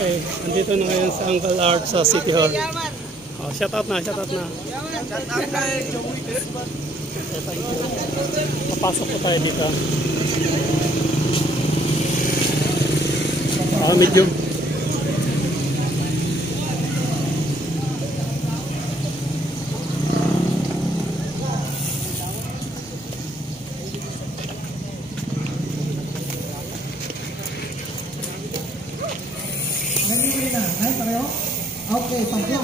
Okay, andito na ngayon sa Uncle Art sa City Hall. Oh, shout out na, shout out na. Papasok po tayo dito. Medyo okay, pangkla.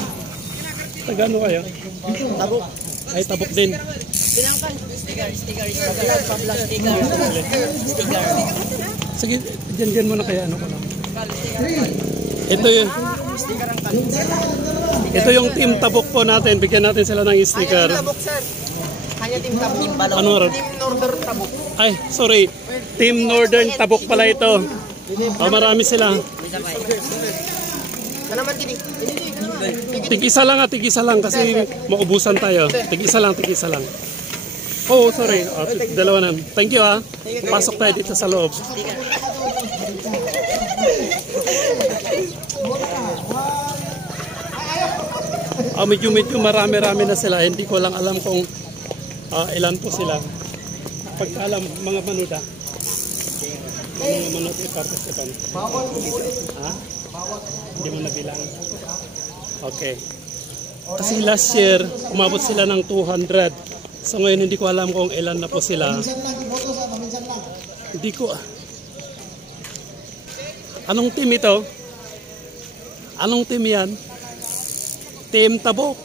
Tagano kayo? Tabok. Ay, tabok din. Pinangkan. Sticker. Sige, dyan muna kaya ano ko lang. Ito yung team tabok po natin. Bigyan natin sila ng sticker. Tabok, sir. Hanya team tabok. Team Balaw. Ano? Team Northern Tabok. Ay, sorry. Team Northern Tabok pala ito. Oh, marami sila. Tig-isa lang tig-isa lang kasi maubusan tayo. Tig-isa lang. Oh, sorry. Oh, dalawa na. Thank you ha. Pasok tayo dito sa loob. Oh, medyo marami na sila. Hindi ko lang alam kung ilan po sila. Pagkaalam, mga manuda. Mga manuda i-participant. Ha? Hindi mo nabilang. Okay. Kasi last year, umabot sila ng 200. So ngayon, hindi ko alam kung ilan na po sila. Hindi ko. Anong team ito? Anong team yan? Team Tabok.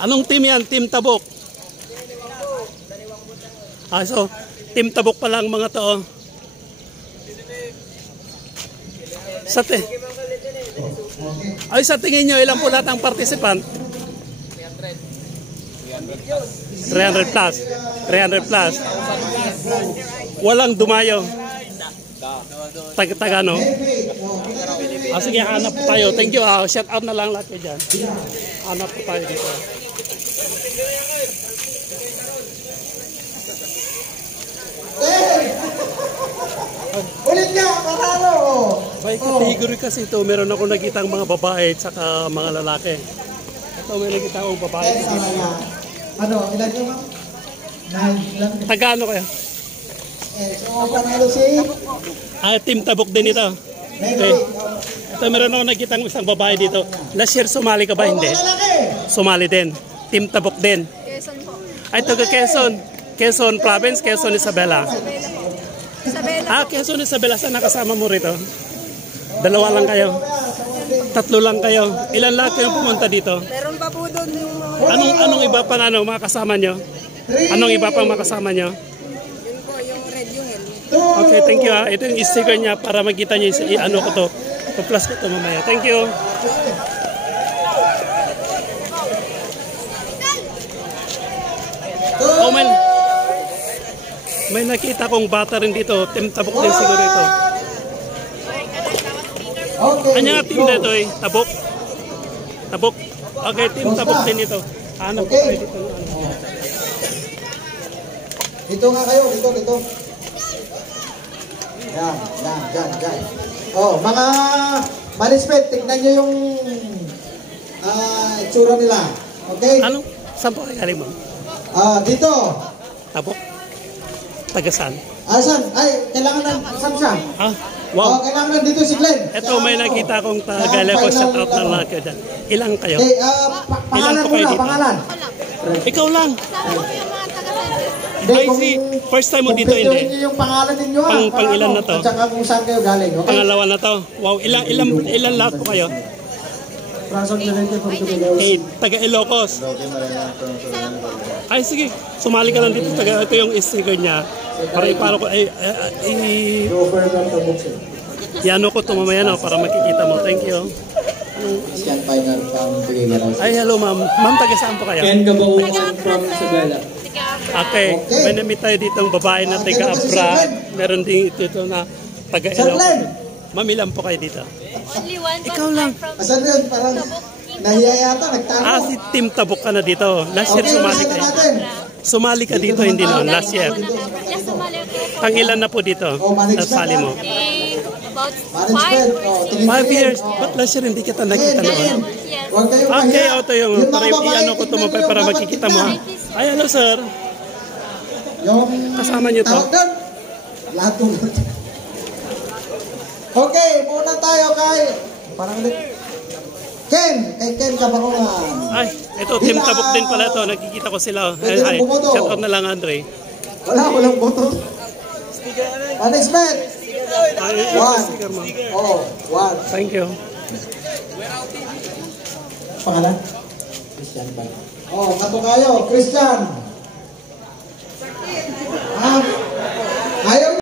Anong team yan? Team Tabok. So, Team Tabok pa lang mga to. Sa tingin nyo, ilan po lahat ang participant? 300 plus. Walang dumayo. Tagano. Sige, hanap po tayo. Thank you. Shout out na lang lahat kayo dyan. Hanap po tayo dito. Ulit nga, panalo! By category kasi ito, meron ako nakitang mga babae at saka mga lalaki. Ito, may nakita akong babae. Ano, ilan nyo ma'am? 9. Tagano kayo? So, panalo si? Team Tabok din ito. Okay. Ito, meron ako nakitang isang babae dito. Last year, sumali ka ba? Hindi. Sumali din. Team Tabok din. Quezon po. Ay, taga Quezon. Quezon Province, Quezon Isabela. Isabela. Quezon Isabela, saan nakasama mo rito? Dalawa lang kayo. 3 lang kayo. Ilan lahat kayong pumunta dito? Meron pa po doon yung mga... Anong iba pang mga kasama nyo? Anong iba pang makasama nyo? Yun po, yung red yung helmet. Okay, thank you ha. Ito yung sticker niya para makita nyo ano ko to. Pa-plus ko to mamaya. Thank you. Oh, may nakita kong bata rin dito. Team Tabok din siguro ito. Ano nga team dito eh? Tabok? Tabok? Okay, team Tabok din ito. Hanap ko tayo dito. Dito nga kayo, dito. Yan. Oh, mga management, tignan nyo yung itsura nila. Okay? Ano? Saan po kayo galing mo? Dito. Tabok? Tagasan? Saan? Ay, kailangan saan siya? Wow. Kailangan dito si Glenn. Ito, may nakita akong tagala ko. Shout out na lahat kayo dyan. Ilang kayo? Pangalan mo na, pangalan. Ikaw lang. Hindi, I see. First time mo dito, hindi? Yung pangalan ninyo. Pang ilan na to? At saka kung saan kayo galing, okay? Pangalawa na to. Wow, ilan lahat po kayo? Franson Clemente from Tumigaw. Taga Ilocos. Ay, sige. Sumali ka lang dito. Ito yung sticker niya. Para iparo ko. Iano ko ito mamaya na para makikita mo. Thank you. Ay, hello ma'am. Ma'am, taga saan po kayo? Ken Gabaw from Isabela. Okay. May namit tayo dito ang babae na taga Abra. Meron din ito na taga Ilocos. Ma'am, ilan po kayo dito? Only one. Ikaw lang. Asan yun? Parang nahiya yata, nagtalo. Si Team Tabok ka na dito. Last year sumali ka. Sumali ka dito, hindi noon. Last year. Last sumali ako. Pangilan na po dito? Nasali mo? About Management. 5 Oh, or 6. 5 years. Ba't last year hindi kita nakita noon? Yes. Huwag kayong Okay, mahiya. ito yung para mga babae, i-ano ko tignan tumapay nyo para yung dapat makikita mo. tignan. Ay, ano sir? Yung Kasama nyo to? tawag doon. Lahat tulad. Okay, muna tayo kay parang ulit. Ken, kay Ken Kabangongan. Ay, ito, Team Tabuk din pala ito. Nakikita ko sila. Ay, Pwede ay. rin bumoto. Shout out na lang, Andre. Walang boto. Management. Ay, One. sticker mo. Oh, one. Thank you. Pangalan? Christian ba? Oh, kato kayo, Christian.